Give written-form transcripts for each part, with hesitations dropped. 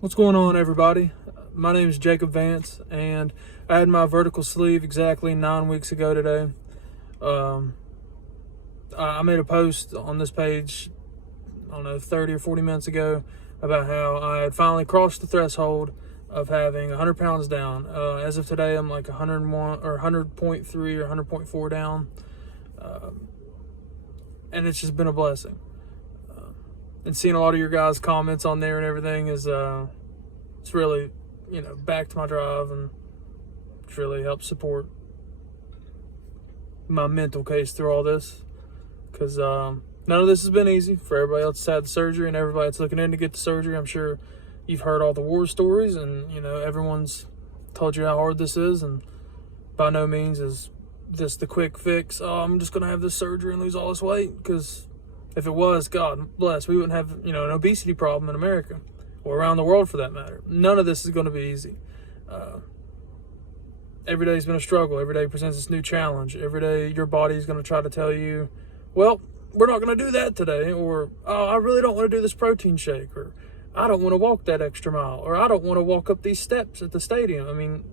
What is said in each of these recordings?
What's going on, everybody? My name is Jacob Vance, and I had my vertical sleeve exactly 9 weeks ago today. I made a post on this page, I don't know, 30 or 40 minutes ago about how I had finally crossed the threshold of having 100 pounds down. As of today, I'm like 101 or 100.3 or 100.4 down, and it's just been a blessing. And seeing a lot of your guys' comments on there and everything is it's really, back to my drive, and it's really helped support my mental case through all this, because none of this has been easy for everybody else that's had the surgery and everybody that's looking in to get the surgery. I'm sure you've heard all the war stories, and everyone's told you how hard this is, and by no means is this the quick fix. Oh, I'm just gonna have this surgery and lose all this weight, because if it was, God bless, we wouldn't have, an obesity problem in America, or around the world for that matter. None of this is going to be easy. Every day's been a struggle. Every day presents this new challenge. Every day your body is going to try to tell you, well, we're not going to do that today, or, oh, I really don't want to do this protein shake, or I don't want to walk that extra mile, or I don't want to walk up these steps at the stadium. I mean,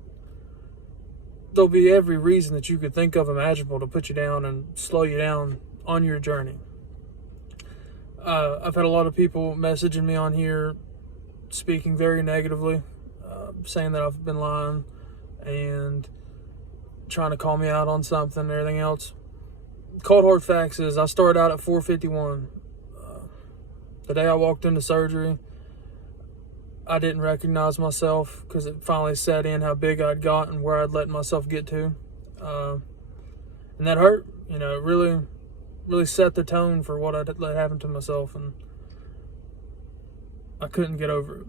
there'll be every reason that you could think of imaginable to put you down and slow you down on your journey. I've had a lot of people messaging me on here speaking very negatively, saying that I've been lying and trying to call me out on something and everything else. Cold hard facts is I started out at 451. The day I walked into surgery, I didn't recognize myself, because it finally set in how big I'd got and where I'd let myself get to. And that hurt. It really set the tone for what I'd let happen to myself, and I couldn't get over it.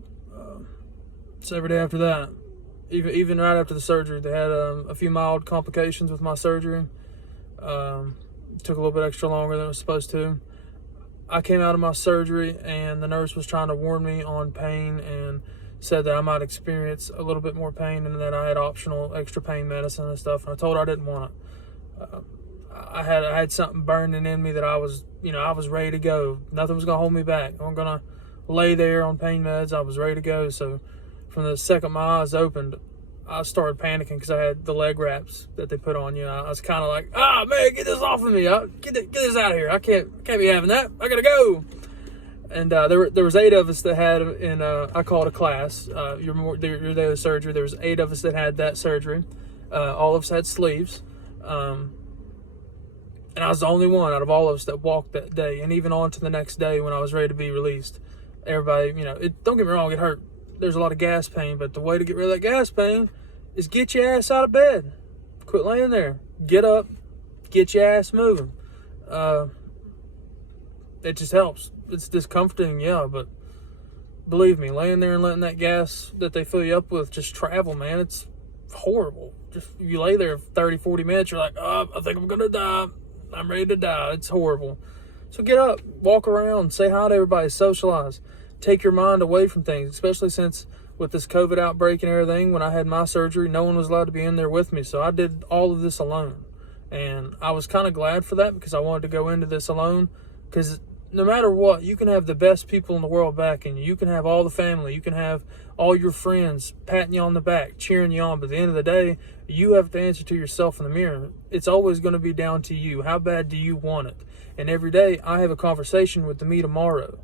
So every day after that, even right after the surgery, they had a few mild complications with my surgery. Took a little bit extra longer than it was supposed to. I came out of my surgery, and the nurse was trying to warn me on pain and said that I might experience a little bit more pain, and that I had optional extra pain medicine and stuff. And I told her I didn't want it. I had something burning in me that I was ready to go. Nothing was gonna hold me back. I'm gonna lay there on pain meds. I was ready to go. So from the second my eyes opened, I started panicking, because I had the leg wraps that they put on you. I was kind of like, man, get this off of me. Get this out of here. I can't be having that. I gotta go. And there was 8 of us that had in I call it a class. Your day of surgery. There was 8 of us that had that surgery. All of us had sleeves. And I was the only one out of all of us that walked that day, and even on to the next day when I was ready to be released. Everybody, don't get me wrong, it hurt. There's a lot of gas pain, but the way to get rid of that gas pain is get your ass out of bed. Quit laying there. Get up, get your ass moving. It just helps. It's discomforting, yeah, but believe me, laying there and letting that gas that they fill you up with just travel, man, it's horrible. Just you lay there 30, 40 minutes, you're like, I think I'm gonna die. I'm ready to die. It's horrible. So get up, walk around, say hi to everybody, socialize. Take your mind away from things, especially since with this COVID outbreak and everything, when I had my surgery, no one was allowed to be in there with me. So I did all of this alone. And I was kind of glad for that, because I wanted to go into this alone. Because no matter what, you can have the best people in the world backing you. You can have all the family. You can have all your friends patting you on the back, cheering you on. But at the end of the day, you have to answer to yourself in the mirror. It's always going to be down to you. How bad do you want it? And every day I have a conversation with the me tomorrow.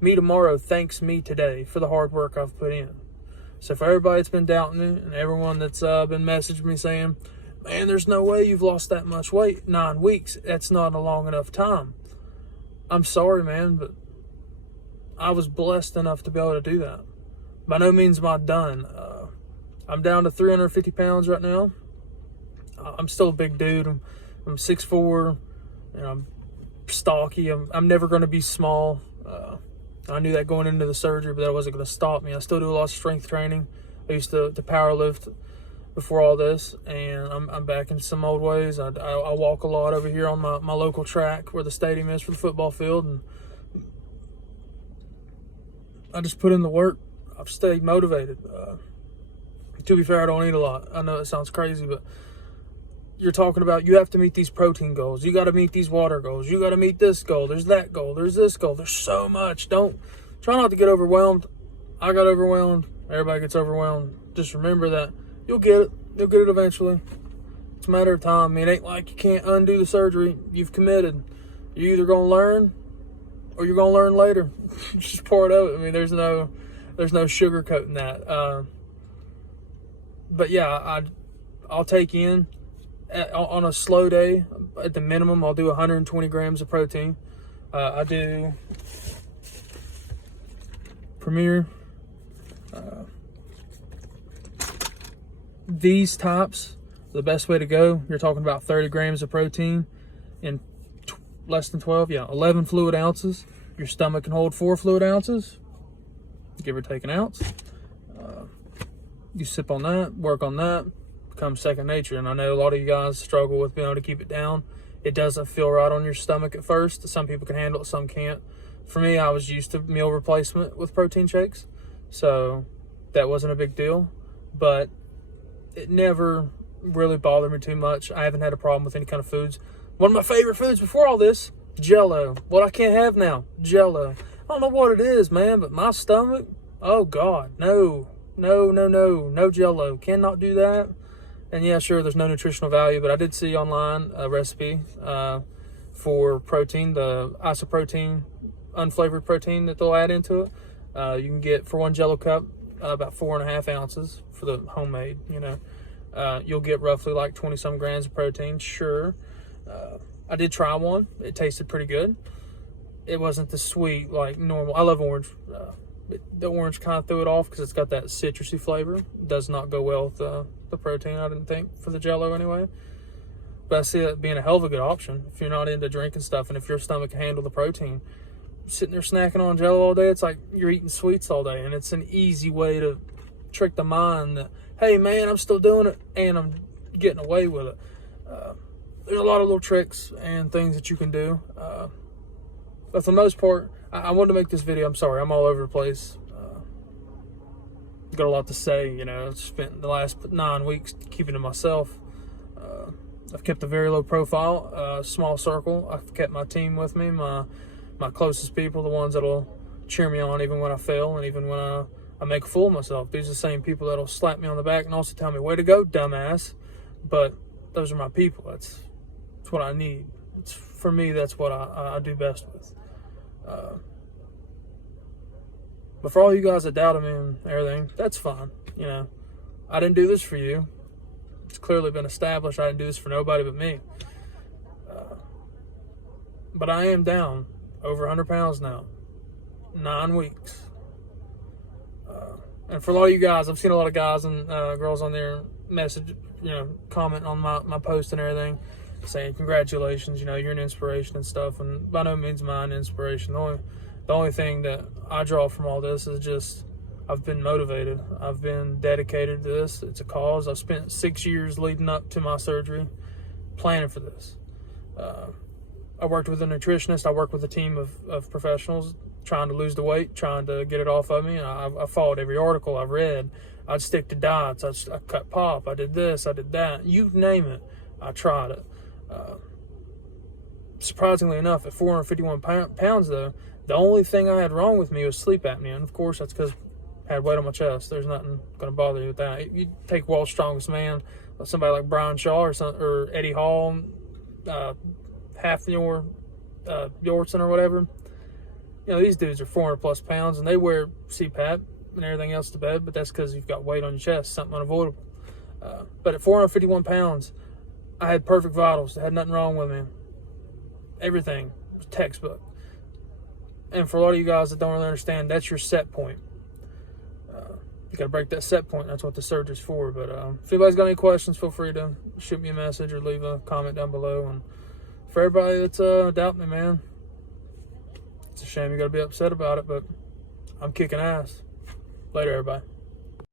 Me tomorrow thanks me today for the hard work I've put in. So for everybody that's been doubting me, and everyone that's been messaging me saying, man, there's no way you've lost that much weight. 9 weeks, that's not a long enough time. I'm sorry, man, but I was blessed enough to be able to do that. By no means am I done. I'm down to 350 pounds right now. I'm still a big dude. I'm 6'4", and I'm stocky. I'm never going to be small. I knew that going into the surgery, but that wasn't going to stop me. I still do a lot of strength training. I used to power lift before all this, and I'm back in some old ways. I walk a lot over here on my local track where the stadium is for the football field, and I just put in the work. I've stayed motivated. To be fair, I don't eat a lot. I know it sounds crazy, but you're talking about you have to meet these protein goals. You got to meet these water goals. You got to meet this goal. There's that goal. There's this goal. There's so much. Try not to get overwhelmed. I got overwhelmed. Everybody gets overwhelmed. Just remember that you'll get it. You'll get it eventually. It's a matter of time. I mean, it ain't like you can't undo the surgery. You've committed. You're either going to learn or you're going to learn later. It's just part of it. I mean, there's no sugarcoating that. But yeah, I'll take in on a slow day. At the minimum, I'll do 120 grams of protein. I do Premier. These tops, the best way to go. You're talking about 30 grams of protein in less than 12. Yeah, 11 fluid ounces. Your stomach can hold 4 fluid ounces, give or take an ounce. You sip on that, work on that, becomes second nature. And I know a lot of you guys struggle with being able to keep it down. It doesn't feel right on your stomach at first. Some people can handle it, some can't. For me, I was used to meal replacement with protein shakes, so that wasn't a big deal. But it never really bothered me too much. I haven't had a problem with any kind of foods. One of my favorite foods before all this, Jell-O. What I can't have now, Jell-O. I don't know what it is, man, but my stomach, oh God, no Jell-O. Cannot do that. And yeah, sure, there's no nutritional value, but I did see online a recipe for protein, the isoprotein, unflavored protein that they'll add into it. You can get, for one Jell-O cup, about 4.5 ounces for the homemade, you'll get roughly like 20 some grams of protein. Sure. I did try one. It tasted pretty good. It wasn't the sweet like normal. I love orange. The orange kind of threw it off because it's got that citrusy flavor. It does not go well with the protein, I didn't think, for the Jell-O anyway. But I see it being a hell of a good option if you're not into drinking stuff and if your stomach can handle the protein. Sitting there snacking on Jell-O all day, it's like you're eating sweets all day, and it's an easy way to trick the mind that, hey man, I'm still doing it and I'm getting away with it. There's a lot of little tricks and things that you can do, but for the most part, I wanted to make this video. I'm sorry, I'm all over the place. Got a lot to say, I've spent the last 9 weeks keeping to myself. I've kept a very low profile, small circle. I've kept my team with me, my closest people, the ones that'll cheer me on even when I fail and even when I make a fool of myself. These are the same people that'll slap me on the back and also tell me, way to go, dumbass. But those are my people. That's what I need. For me, that's what I do best with. But for all you guys that doubted me and everything, that's fine. I didn't do this for you. It's clearly been established. I didn't do this for nobody but me. But I am down over 100 pounds now. 9 weeks. And for a lot of you guys, I've seen a lot of guys and girls on there message, comment on my post and everything, saying congratulations, you're an inspiration and stuff. And by no means am I an inspiration. The only thing that I draw from all this is just I've been motivated. I've been dedicated to this. It's a cause. I've spent 6 years leading up to my surgery planning for this. I worked with a nutritionist. I worked with a team of professionals trying to lose the weight, trying to get it off of me. I followed every article I read. I'd stick to diets. I cut pop. I did this. I did that. You name it, I tried it. Surprisingly enough, at 451 pounds, though, the only thing I had wrong with me was sleep apnea. And, of course, that's because I had weight on my chest. There's nothing going to bother you with that. You take World's Strongest Man, somebody like Brian Shaw or Eddie Hall, Hafthor, Bjornsson or whatever. These dudes are 400-plus pounds, and they wear CPAP and everything else to bed, but that's because you've got weight on your chest, something unavoidable. But at 451 pounds, I had perfect vitals. There had nothing wrong with me. Everything was textbook. And for a lot of you guys that don't really understand, that's your set point. You got to break that set point. That's what the surgery's for. But if anybody's got any questions, feel free to shoot me a message or leave a comment down below. And for everybody that's doubting me, man, it's a shame you got to be upset about it, but I'm kicking ass. Later, everybody.